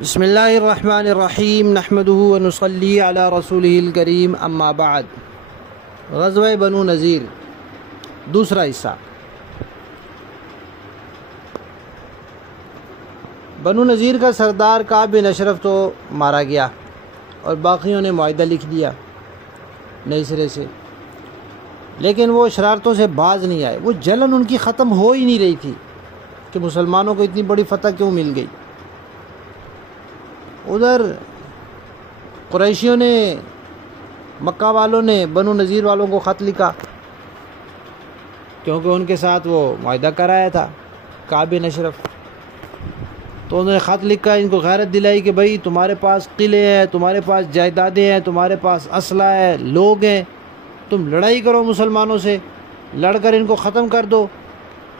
بسم اللہ الرحمن الرحیم نحمدہ ونصلی علی رسولہ الکریم اما بعد۔ غزوہ بنو نذیر دوسرا حصہ۔ بنو نذیر کا سردار کعب بن اشرف تو مارا گیا اور باقیوں نے معاہدہ لکھ دیا نئے سرے سے، لیکن وہ شرارتوں سے باز نہیں آئے۔ وہ جلن ان کی ختم ہو ہی نہیں رہی تھی کہ مسلمانوں کو اتنی بڑی فتح کیوں مل گئی۔ ادھر قریشیوں نے، مکہ والوں نے بنو نذیر والوں کو خط لکھا، کیونکہ ان کے ساتھ وہ معاہدہ کرایا تھا کعب بن اشرف۔ تو انہوں نے خط لکھا، ان کو غیرت دلائی کہ بھائی تمہارے پاس قلعے ہیں، تمہارے پاس جائیدادیں ہیں، تمہارے پاس اسلحہ ہے، لوگ ہیں، تم لڑائی کرو مسلمانوں سے، لڑ کر ان کو ختم کر دو،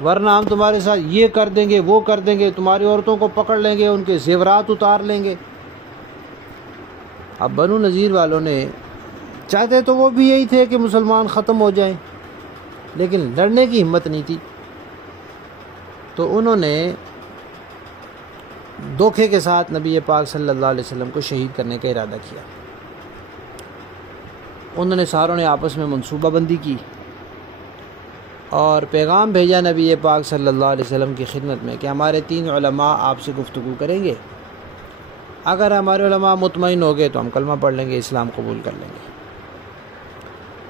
ورنہ ہم تمہارے ساتھ یہ کر دیں گے، وہ کر دیں گے، تمہاری عورتوں کو پکڑ لیں گے، ان کے زیورات اتار لیں گے۔ اب بنو نذیر والوں نے چاہتے تو وہ بھی یہی تھے کہ مسلمان ختم ہو جائیں، لیکن لڑنے کی ہمت نہیں تھی، تو انہوں نے دھوکے کے ساتھ نبی پاک صلی اللہ علیہ وسلم کو شہید کرنے کا ارادہ کیا۔ انہوں نے ساروں نے آپس میں منصوبہ بندی کی اور پیغام بھیجا نبی پاک صلی اللہ علیہ وسلم کی خدمت میں کہ ہمارے 3 علماء آپ سے گفتگو کریں گے، اگر ہمارے علماء مطمئن ہو گئے تو ہم کلمہ پڑھ لیں گے، اسلام قبول کر لیں گے۔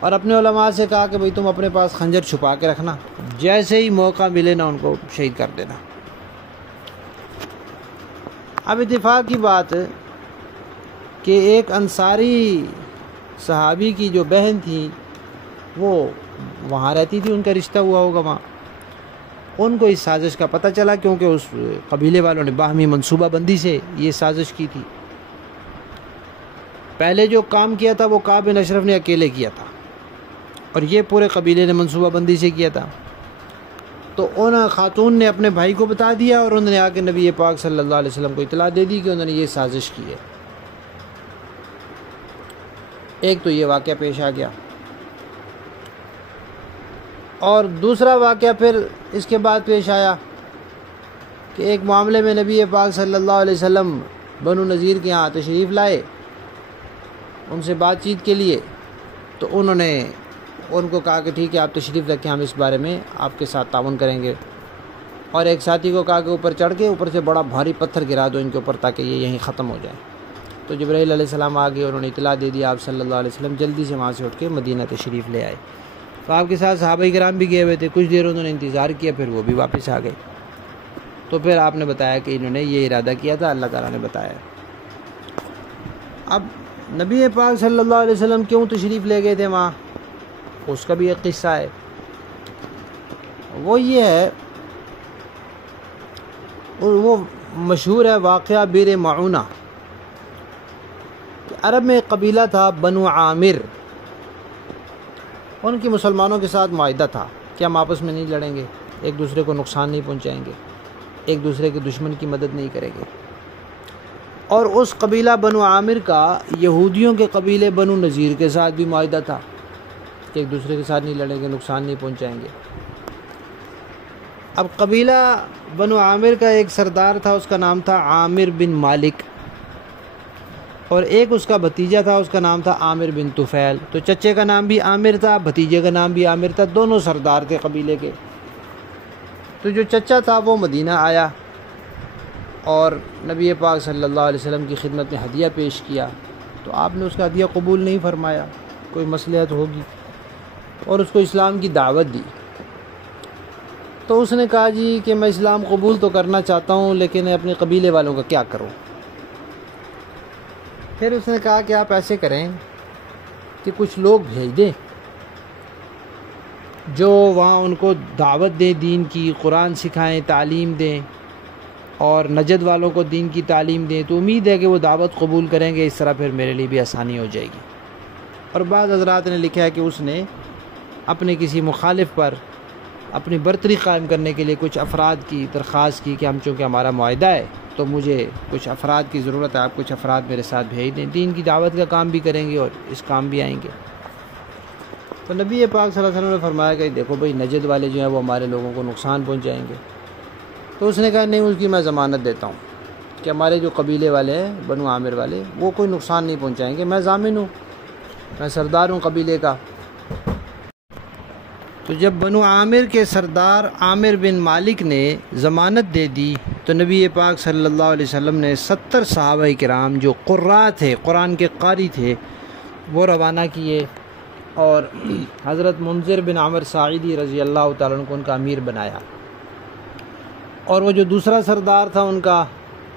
اور اپنے علماء سے کہا کہ بھئی تم اپنے پاس خنجر چھپا کے رکھنا، جیسے ہی موقع ملے نا ان کو شہید کر دینا۔ اب اتفاق کی بات کہ ایک انصاری صحابی کی جو بہن تھی وہ وہاں رہتی تھی، ان کا رشتہ ہوا ہوگا وہاں، ان کو اس سازش کا پتہ چلا، کیونکہ اس قبیلے والوں نے باہمی منصوبہ بندی سے یہ سازش کی تھی۔ پہلے جو کام کیا تھا وہ کعب بن اشرف نے اکیلے کیا تھا اور یہ پورے قبیلے نے منصوبہ بندی سے کیا تھا۔ تو ان خاتون نے اپنے بھائی کو بتا دیا اور انہوں نے آ کے نبی پاک صلی اللہ علیہ وسلم کو اطلاع دے دی کہ انہوں نے یہ سازش کی ہے۔ ایک تو یہ واقعہ پیش آ گیا، اور دوسرا واقعہ پھر اس کے بعد پیش آیا کہ ایک معاملے میں نبی پاک صلی اللہ علیہ وسلم بنو نذیر کے یہاں تشریف لائے ان سے بات چیت کے لیے، تو انہوں نے ان کو کہا کہ ٹھیک ہے آپ تشریف رکھیں، ہم اس بارے میں آپ کے ساتھ تعاون کریں گے، اور ایک ساتھی کو کہا کہ اوپر چڑھ کے اوپر سے بڑا بھاری پتھر گرا دو ان کے اوپر تاکہ یہ یہیں ختم ہو جائیں۔ تو جبرائیل علیہ السلام آ گئے، انہوں نے اطلاع دے دی، آپ صلی اللہ علیہ وسلم جلدی سے وہاں سے اٹھ کے مدینہ تشریف لے آئے۔ تو آپ کے ساتھ صحابہ کرام بھی گئے ہوئے تھے، کچھ دیر انہوں نے انتظار کیا، پھر وہ بھی واپس آ گئے۔ تو پھر آپ نے بتایا کہ انہوں نے یہ ارادہ کیا تھا، اللہ تعالیٰ نے بتایا۔ اب نبی پاک صلی اللہ علیہ وسلم کیوں تشریف لے گئے تھے وہاں، اس کا بھی ایک قصہ ہے۔ وہ یہ ہے، وہ مشہور ہے واقعہ بئر معونہ۔ عرب میں ایک قبیلہ تھا بنو عامر، ان کی مسلمانوں کے ساتھ معاہدہ تھا کہ ہم آپس میں نہیں لڑیں گے، ایک دوسرے کو نقصان نہیں پہنچائیں گے، ایک دوسرے کے دشمن کی مدد نہیں کریں گے۔ اور اس قبیلہ بنو عامر کا یہودیوں کے قبیلے بنو نذیر کے ساتھ بھی معاہدہ تھا کہ ایک دوسرے کے ساتھ نہیں لڑیں گے، نقصان نہیں پہنچائیں گے۔ اب قبیلہ بنو عامر کا ایک سردار تھا، اس کا نام تھا عامر بن مالک، اور ایک اس کا بھتیجا تھا، اس کا نام تھا عامر بن طفیل۔ تو چچے کا نام بھی عامر تھا، بھتیجے کا نام بھی عامر تھا، دونوں سردار تھے قبیلے کے۔ تو جو چچا تھا وہ مدینہ آیا اور نبی پاک صلی اللہ علیہ وسلم کی خدمت میں ہدیہ پیش کیا، تو آپ نے اس کا ہدیہ قبول نہیں فرمایا، کوئی مصلحت ہوگی، اور اس کو اسلام کی دعوت دی۔ تو اس نے کہا جی کہ میں اسلام قبول تو کرنا چاہتا ہوں، لیکن اپنے قبیلے والوں کا کیا کروں؟ پھر اس نے کہا کہ آپ ایسے کریں کہ کچھ لوگ بھیج دیں جو وہاں ان کو دعوت دیں، دین کی، قرآن سکھائیں، تعلیم دیں، اور نجد والوں کو دین کی تعلیم دیں، تو امید ہے کہ وہ دعوت قبول کریں گے، اس طرح پھر میرے لیے بھی آسانی ہو جائے گی۔ اور بعض حضرات نے لکھا ہے کہ اس نے اپنے کسی مخالف پر اپنی برتری قائم کرنے کے لیے کچھ افراد کی درخواست کی کہ ہم چونکہ ہمارا معاہدہ ہے تو مجھے کچھ افراد کی ضرورت ہے، آپ کچھ افراد میرے ساتھ بھیج دیں، دین کی دعوت کا کام بھی کریں گے اور اس کام بھی آئیں گے۔ تو نبی پاک صلی اللہ علیہ وسلم نے فرمایا کہ دیکھو بھئی نجد والے جو ہیں وہ ہمارے لوگوں کو نقصان پہنچائیں گے۔ تو اس نے کہا نہیں، اس کی میں ضمانت دیتا ہوں کہ ہمارے جو قبیلے والے ہیں بنو عامر والے وہ کوئی نقصان نہیں پہنچائیں گے، میں ضامن ہوں، میں سردار ہوں قبیلے کا۔ تو جب بنو عامر کے سردار عامر بن مالک نے ضمانت دے دی تو نبی پاک صلی اللہ علیہ وسلم نے 70 صحابہ کرام جو قراء تھے، قرآن کے قاری تھے، وہ روانہ کیے، اور حضرت منذر بن عمر ساعدی رضی اللہ تعالیٰ عنہ کو ان کا امیر بنایا، اور وہ جو دوسرا سردار تھا ان کا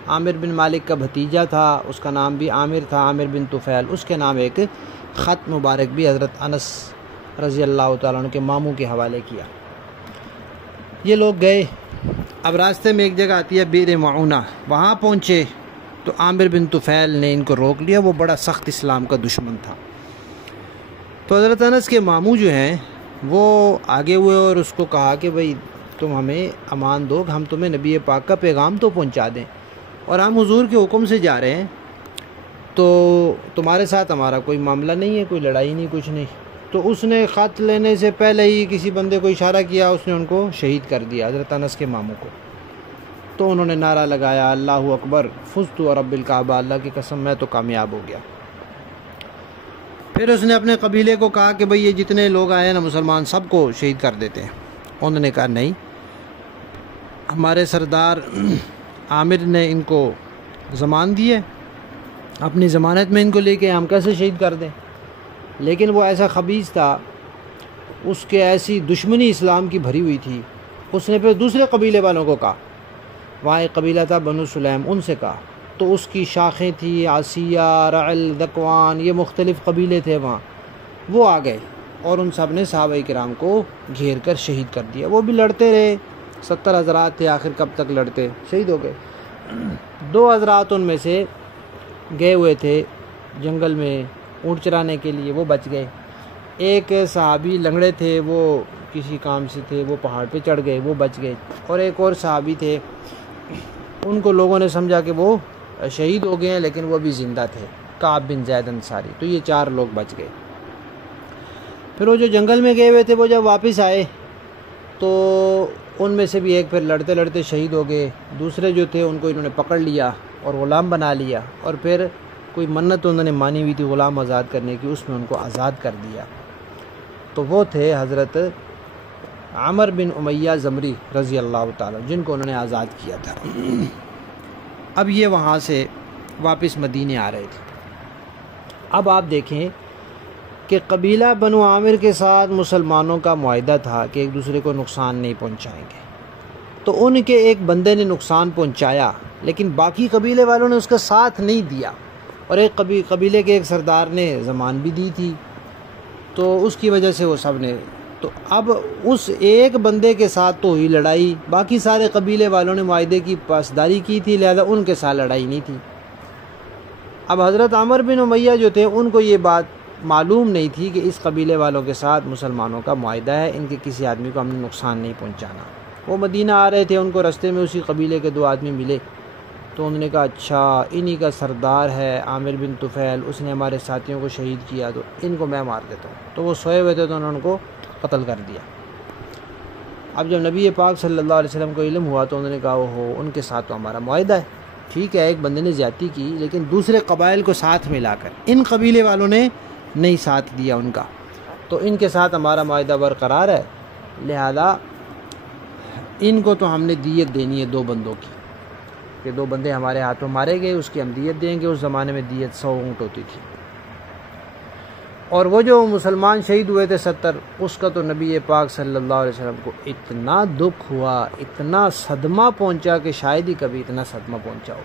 عامر بن مالک کا بھتیجا تھا، اس کا نام بھی عامر تھا، عامر بن طفیل، اس کے نام ایک خط مبارک بھی حضرت انس رضی اللہ تعالیٰ عنہ کے ماموں کے حوالے کیا۔ یہ لوگ گئے، اب راستے میں ایک جگہ آتی ہے بئر معونہ، وہاں پہنچے تو عامر بن طفیل نے ان کو روک لیا، وہ بڑا سخت اسلام کا دشمن تھا۔ تو حضرت انس کے ماموں جو ہیں وہ آگے ہوئے اور اس کو کہا کہ بھئی تم ہمیں امان دو، ہم تمہیں نبی پاک کا پیغام تو پہنچا دیں، اور ہم حضور کے حکم سے جا رہے ہیں، تو تمہارے ساتھ ہمارا کوئی معاملہ نہیں ہے، کوئی لڑائی نہیں، کچھ نہیں۔ تو اس نے خط لینے سے پہلے ہی کسی بندے کو اشارہ کیا، اس نے ان کو شہید کر دیا، حضرت انس کے ماموں کو۔ تو انہوں نے نعرہ لگایا اللہ اکبر، فزت ورب الکعبہ، اللہ کی قسم میں تو کامیاب ہو گیا۔ پھر اس نے اپنے قبیلے کو کہا کہ بھئی یہ جتنے لوگ آئے ہیں نا مسلمان، سب کو شہید کر دیتے ہیں۔ انہوں نے کہا نہیں، ہمارے سردار عامر نے ان کو ضمان دی ہے، اپنی ضمانت میں ان کو لے کے ہم کیسے شہید کر دیں؟ لیکن وہ ایسا خبیث تھا، اس کے ایسی دشمنی اسلام کی بھری ہوئی تھی، اس نے پھر دوسرے قبیلے والوں کو کہا، وہاں ایک قبیلہ تھا بنو سلیم، ان سے کہا، تو اس کی شاخیں تھیں عاصیہ، رعل، ذکوان، یہ مختلف قبیلے تھے وہاں، وہ آ گئے اور ان سب نے صحابہ کرام کو گھیر کر شہید کر دیا۔ وہ بھی لڑتے رہے، 70 حضرات تھے، آخر کب تک لڑتے، شہید ہو گئے۔ 2 حضرات ان میں سے گئے ہوئے تھے جنگل میں اونٹ چرانے کے لیے، وہ بچ گئے۔ ایک صحابی لنگڑے تھے، وہ کسی کام سے تھے، وہ پہاڑ پہ چڑھ گئے، وہ بچ گئے۔ اور ایک اور صحابی تھے، ان کو لوگوں نے سمجھا کہ وہ شہید ہو گئے ہیں، لیکن وہ بھی زندہ تھے، کعب بن زید انصاری۔ تو یہ 4 لوگ بچ گئے۔ پھر وہ جو جنگل میں گئے ہوئے تھے، وہ جب واپس آئے تو ان میں سے بھی ایک پھر لڑتے لڑتے شہید ہو گئے، دوسرے جو تھے ان کو انہوں نے پکڑ لیا اور غلام بنا لیا، اور پھر کوئی منت انہوں نے مانی ہوئی تھی غلام آزاد کرنے کی، اس میں ان کو آزاد کر دیا۔ تو وہ تھے حضرت عمر بن امیہ زمری رضی اللہ تعالیٰ، جن کو انہوں نے آزاد کیا تھا۔ اب یہ وہاں سے واپس مدینے آ رہے تھے۔ اب آپ دیکھیں کہ قبیلہ بنو عامر کے ساتھ مسلمانوں کا معاہدہ تھا کہ ایک دوسرے کو نقصان نہیں پہنچائیں گے، تو ان کے ایک بندے نے نقصان پہنچایا، لیکن باقی قبیلے والوں نے اس کا ساتھ نہیں دیا، اور ایک قبیلے کے ایک سردار نے ضمان بھی دی تھی، تو اس کی وجہ سے وہ سب نے، تو اب اس ایک بندے کے ساتھ تو ہوئی لڑائی، باقی سارے قبیلے والوں نے معاہدے کی پاسداری کی تھی، لہذا ان کے ساتھ لڑائی نہیں تھی۔ اب حضرت عمر بن امیہ جو تھے ان کو یہ بات معلوم نہیں تھی کہ اس قبیلے والوں کے ساتھ مسلمانوں کا معاہدہ ہے، ان کے کسی آدمی کو ہم نے نقصان نہیں پہنچانا۔ وہ مدینہ آ رہے تھے، ان کو رستے میں اسی قبیلے کے 2 آدمی ملے، تو انہوں نے کہا اچھا انہی کا سردار ہے عامر بن طفیل، اس نے ہمارے ساتھیوں کو شہید کیا، تو ان کو میں مار دیتا ہوں۔ تو وہ سوئے ہوئے تھے تو انہوں نے ان کو قتل کر دیا۔ اب جب نبی پاک صلی اللہ علیہ وسلم کو علم ہوا تو انہوں نے کہا اوہو، ان کے ساتھ تو ہمارا معاہدہ ہے، ٹھیک ہے ایک بندے نے زیادتی کی، لیکن دوسرے قبائل کو ساتھ ملا کر ان قبیلے والوں نے نہیں ساتھ دیا ان کا، تو ان کے ساتھ ہمارا معاہدہ برقرار ہے، لہذا ان کو تو ہم نے دیت دینی ہے 2 بندوں کی، کہ 2 بندے ہمارے ہاتھوں مارے گئے، اس کی ہم دیت دیں گے۔ اس زمانے میں دیت 100 اونٹ ہوتی تھی، اور وہ جو مسلمان شہید ہوئے تھے 70، اس کا تو نبی پاک صلی اللہ علیہ وسلم کو اتنا دکھ ہوا، اتنا صدمہ پہنچا کہ شاید ہی کبھی اتنا صدمہ پہنچا ہو۔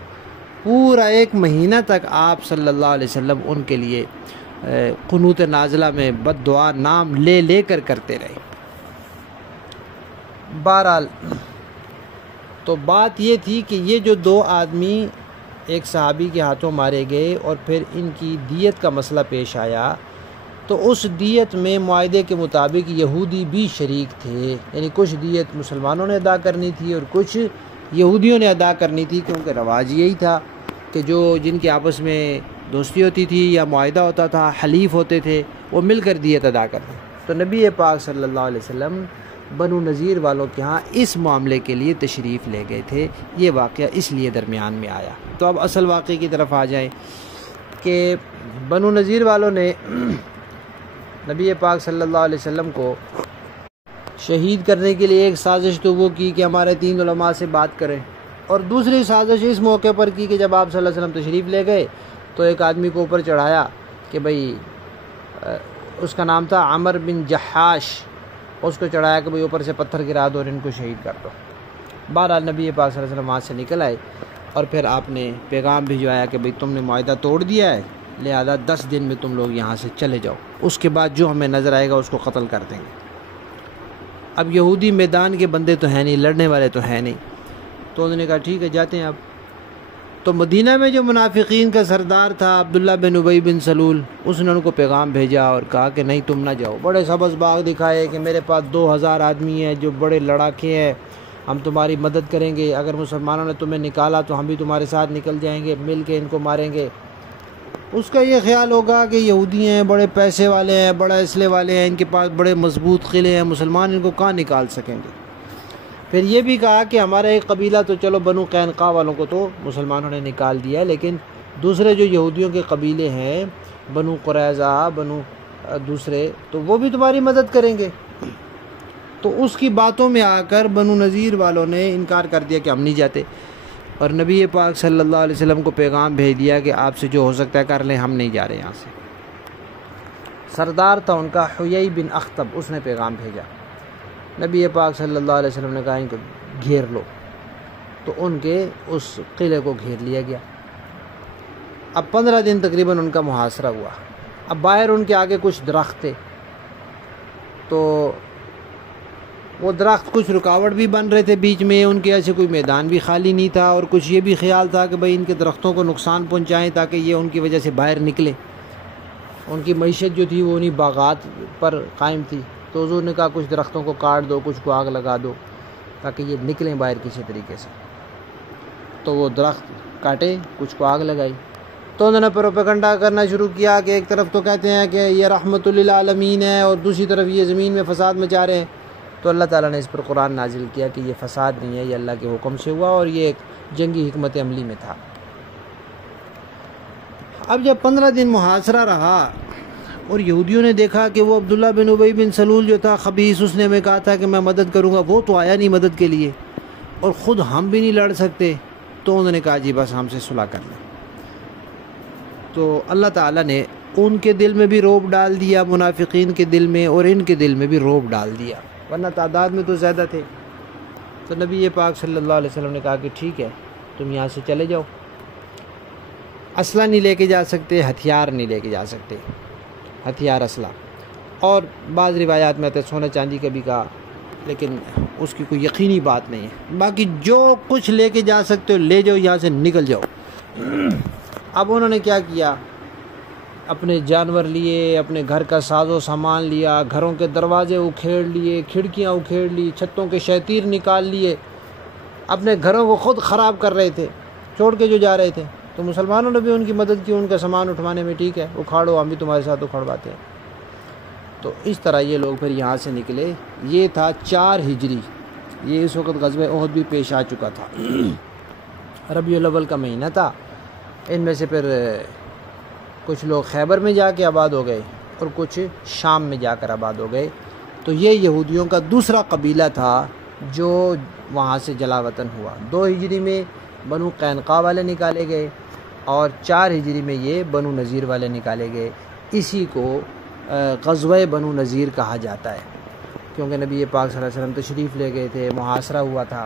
پورا 1 مہینہ تک آپ صلی اللہ علیہ وسلم ان کے لیے قنوت نازلہ میں بد دعا نام لے لے کر کرتے رہے۔ بہرحال تو بات یہ تھی کہ یہ جو 2 آدمی ایک صحابی کے ہاتھوں مارے گئے اور پھر ان کی دیت کا مسئلہ پیش آیا، تو اس دیت میں معاہدے کے مطابق یہودی بھی شریک تھے، یعنی کچھ دیت مسلمانوں نے ادا کرنی تھی اور کچھ یہودیوں نے ادا کرنی تھی، کیونکہ رواج یہی تھا کہ جن کے آپس میں دوستی ہوتی تھی یا معاہدہ ہوتا تھا، حلیف ہوتے تھے، وہ مل کر دیت ادا کرتے۔ تو نبی پاک صلی اللہ علیہ وسلم بنو نذیر والوں کے ہاں اس معاملے کے لیے تشریف لے گئے تھے۔ یہ واقعہ اس لیے درمیان میں آیا۔ تو اب اصل واقعے کی طرف آ جائیں کہ بنو نذیر والوں نے نبی پاک صلی اللہ علیہ وسلم کو شہید کرنے کے لیے ایک سازش تو وہ کی کہ ہمارے 3 علماء سے بات کریں، اور دوسری سازش اس موقع پر کی کہ جب آپ صلی اللہ علیہ وسلم تشریف لے گئے تو ایک آدمی کو اوپر چڑھایا کہ بھئی اس کا نام تھا عمر بن جحاش، اس کو چڑھایا کہ بھئی اوپر سے پتھر گرا دو اور ان کو شہید کر دو۔ بہرحال نبی پاک صلی اللہ علیہ وسلم وہاں سے نکل آئے اور پھر آپ نے پیغام بھجوایا کہ بھئی تم نے معاہدہ توڑ دیا ہے، لہذا 10 دن میں تم لوگ یہاں سے چلے جاؤ، اس کے بعد جو ہمیں نظر آئے گا اس کو قتل کر دیں گے۔ اب یہودی میدان کے بندے تو ہیں نہیں، لڑنے والے تو ہیں نہیں، تو انہوں نے کہا ٹھیک ہے جاتے ہیں اب۔ تو مدینہ میں جو منافقین کا سردار تھا عبداللہ بن ابی بن سلول، اس نے ان کو پیغام بھیجا اور کہا کہ نہیں تم نہ جاؤ، بڑے سبز باغ دکھائے کہ میرے پاس 2000 آدمی ہیں جو بڑے لڑاکے ہیں، ہم تمہاری مدد کریں گے، اگر مسلمانوں نے تمہیں نکالا تو ہم بھی تمہارے ساتھ نکل جائیں گے، مل کے ان کو ماریں گے۔ اس کا یہ خیال ہوگا کہ یہودی ہیں، بڑے پیسے والے ہیں، بڑا اسلحے والے ہیں، ان کے پاس بڑے مضبوط قلعے ہیں، مسلمان ان کو کہاں نکال سکیں گے۔ پھر یہ بھی کہا کہ ہمارا ایک قبیلہ تو چلو بنو قینقاع والوں کو تو مسلمانوں نے نکال دیا، لیکن دوسرے جو یہودیوں کے قبیلے ہیں، بنو قریظہ، بنو دوسرے، تو وہ بھی تمہاری مدد کریں گے۔ تو اس کی باتوں میں آ کر بنو نذیر والوں نے انکار کر دیا کہ ہم نہیں جاتے، اور نبی پاک صلی اللہ علیہ وسلم کو پیغام بھیج دیا کہ آپ سے جو ہو سکتا ہے کر لیں، ہم نہیں جا رہے یہاں سے۔ سردار تھا ان کا حیی بن اخطب، اس نے پیغام بھیجا، نبی پاک صلی اللہ علیہ وسلم نے کہا ان کو گھیر لو، تو ان کے اس قلعے کو گھیر لیا گیا۔ اب 15 دن تقریباً ان کا محاصرہ ہوا۔ اب باہر ان کے آگے کچھ درخت تھے، تو وہ درخت کچھ رکاوٹ بھی بن رہے تھے بیچ میں، ان کے ایسے کوئی میدان بھی خالی نہیں تھا، اور کچھ یہ بھی خیال تھا کہ بھئی ان کے درختوں کو نقصان پہنچائیں تاکہ یہ ان کی وجہ سے باہر نکلے۔ ان کی معیشت جو تھی وہ انہی باغات پر قائم تھی، تو حضور نے کہا کچھ درختوں کو کاٹ دو، کچھ کو آگ لگا دو تاکہ یہ نکلیں باہر کسی طریقے سے۔ تو وہ درخت کاٹے، کچھ کو آگ لگائی، تو انہوں نے پروپیگنڈا کرنا شروع کیا کہ ایک طرف تو کہتے ہیں کہ یہ رحمت للعالمین ہے اور دوسری طرف یہ زمین میں فساد مچا رہے ہیں۔ تو اللہ تعالیٰ نے اس پر قرآن نازل کیا کہ یہ فساد نہیں ہے، یہ اللہ کے حکم سے ہوا اور یہ ایک جنگی حکمت عملی میں تھا۔ اب جب 15 دن محاصرہ رہا اور یہودیوں نے دیکھا کہ وہ عبداللہ بن ابی بن سلول جو تھا خبیث، اس نے ہمیں کہا تھا کہ میں مدد کروں گا، وہ تو آیا نہیں مدد کے لیے، اور خود ہم بھی نہیں لڑ سکتے، تو انہوں نے کہا جی بس ہم سے صلح کر لیں۔ تو اللہ تعالیٰ نے ان کے دل میں بھی روب ڈال دیا، منافقین کے دل میں، اور ان کے دل میں بھی روب ڈال دیا، ورنہ تعداد میں تو زیادہ تھے۔ تو نبی پاک صلی اللہ علیہ وسلم نے کہا کہ ٹھیک ہے تم یہاں سے چلے جاؤ، اسلحہ نہیں لے کے جا سکتے، ہتھیار نہیں لے کے جا سکتے، ہتھیار اسلحہ، اور بعض روایات میں آتا ہے سونا چاندی کا بھی کہا، لیکن اس کی کوئی یقینی بات نہیں ہے، باقی جو کچھ لے کے جا سکتے ہو لے جاؤ، یہاں سے نکل جاؤ۔ اب انہوں نے کیا کیا، اپنے جانور لیے، اپنے گھر کا ساز و سامان لیا، گھروں کے دروازے اکھیڑ لیے، کھڑکیاں اکھیڑ لی، چھتوں کے شیطیر نکال لیے، اپنے گھروں کو خود خراب کر رہے تھے چھوڑ کے جو جا رہے تھے۔ تو مسلمانوں نے بھی ان کی مدد کی، ان کا سامان اٹھوانے میں، ٹھیک ہے اکھاڑو، ہم بھی تمہارے ساتھ اکھڑواتے ہیں۔ تو اس طرح یہ لوگ پھر یہاں سے نکلے۔ یہ تھا 4 ہجری، یہ اس وقت غزوہ احد بھی پیش آ چکا تھا، ربیع الاول کا مہینہ تھا۔ ان میں سے پھر کچھ لوگ خیبر میں جا کے آباد ہو گئے اور کچھ شام میں جا کر آباد ہو گئے۔ تو یہ یہودیوں کا دوسرا قبیلہ تھا جو وہاں سے جلا وطن ہوا۔ 2 ہجری میں بنو قینقاع والے نکالے گئے اور 4 ہجری میں یہ بنو نذیر والے نکالے گئے۔ اسی کو غزوہ بنو نذیر کہا جاتا ہے، کیونکہ نبی پاک صلی اللہ علیہ وسلم تشریف لے گئے تھے، محاصرہ ہوا تھا۔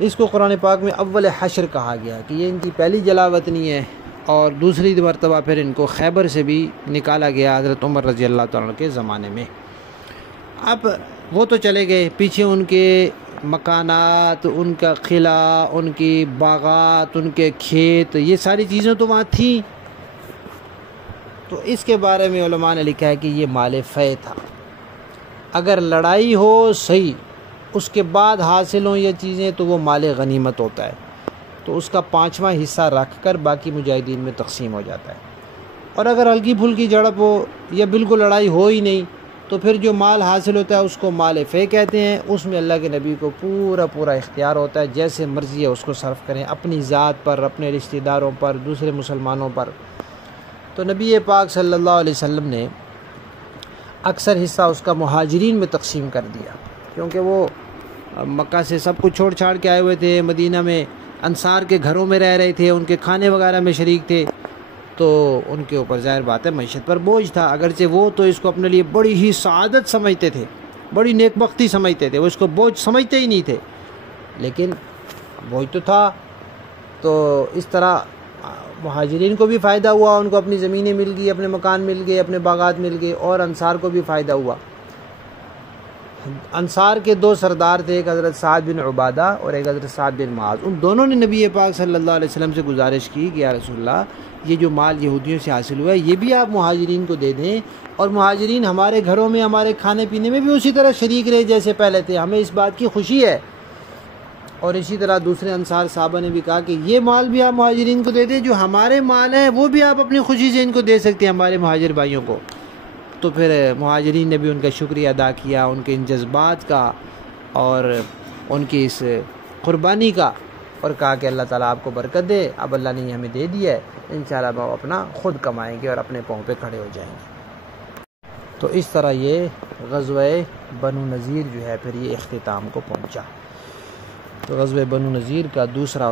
اس کو قرآن پاک میں اول حشر کہا گیا کہ یہ ان کی پہلی جلا وطنی ہے، اور دوسری مرتبہ پھر ان کو خیبر سے بھی نکالا گیا حضرت عمر رضی اللہ تعالیٰ عنہ کے زمانے میں۔ اب وہ تو چلے گئے، پیچھے ان کے مکانات، ان کا قلعہ، ان کی باغات، ان کے کھیت، یہ ساری چیزیں تو وہاں تھیں۔ تو اس کے بارے میں علماء نے لکھا ہے کہ یہ مال فے تھا، اگر لڑائی ہو صحیح، اس کے بعد حاصل ہوں یہ چیزیں تو وہ مال غنیمت ہوتا ہے، تو اس کا 5واں حصہ رکھ کر باقی مجاہدین میں تقسیم ہو جاتا ہے۔ اور اگر ہلکی پھلکی جھڑپ ہو یا بالکل لڑائی ہو ہی نہیں تو پھر جو مال حاصل ہوتا ہے اس کو مال فے کہتے ہیں. اس میں اللہ کے نبی کو پورا اختیار ہوتا ہے، جیسے مرضی ہے اس کو صرف کریں، اپنی ذات پر، اپنے رشتہ داروں پر، دوسرے مسلمانوں پر. تو نبی پاک صلی اللہ علیہ وسلم نے اکثر حصہ اس کا مہاجرین میں تقسیم کر دیا، کیونکہ وہ مکہ سے سب کچھ چھوڑ چھاڑ کے آئے ہوئے تھے، مدینہ میں انصار کے گھروں میں رہ رہے تھے، ان کے کھانے وغیرہ میں شریک تھے، تو ان کے اوپر ظاہر بات ہے معیشت پر بوجھ تھا. اگرچہ وہ تو اس کو اپنے لیے بڑی ہی سعادت سمجھتے تھے، بڑی نیک بختی سمجھتے تھے، وہ اس کو بوجھ سمجھتے ہی نہیں تھے، لیکن بوجھ تو تھا. تو اس طرح مہاجرین کو بھی فائدہ ہوا، ان کو اپنی زمینیں مل گئی، اپنے مکان مل گئے، اپنے باغات مل گئے، اور انصار کو بھی فائدہ ہوا. انصار کے 2 سردار تھے، ایک حضرت سعد بن عبادہ اور ایک حضرت سعد بن معاذ. ان دونوں نے نبی پاک صلی اللہ علیہ وسلم سے گزارش کی کہ یا رسول اللہ، یہ جو مال یہودیوں سے حاصل ہوا ہے یہ بھی آپ مہاجرین کو دے دیں، اور مہاجرین ہمارے گھروں میں، ہمارے کھانے پینے میں بھی اسی طرح شریک رہے جیسے پہلے تھے، ہمیں اس بات کی خوشی ہے. اور اسی طرح دوسرے انصار صحابہ نے بھی کہا کہ یہ مال بھی آپ مہاجرین کو دے دیں، جو ہمارے مال ہیں وہ بھی آپ اپنی خوشی سے ان کو دے سکتے ہیں، ہمارے مہاجر بھائیوں کو. تو پھر مہاجرین نے بھی ان کا شکریہ ادا کیا، ان کے ان جذبات کا اور ان کی اس قربانی کا، اور کہا کہ اللہ تعالیٰ آپ کو برکت دے، اب اللہ نے ہمیں دے دیا ہے، انشاءاللہ وہ اپنا خود کمائیں گے اور اپنے پاؤں پہ کھڑے ہو جائیں گے. تو اس طرح یہ غزوہ بنو نذیر جو ہے پھر یہ اختتام کو پہنچا. تو غزوہ بنو نذیر کا دوسرا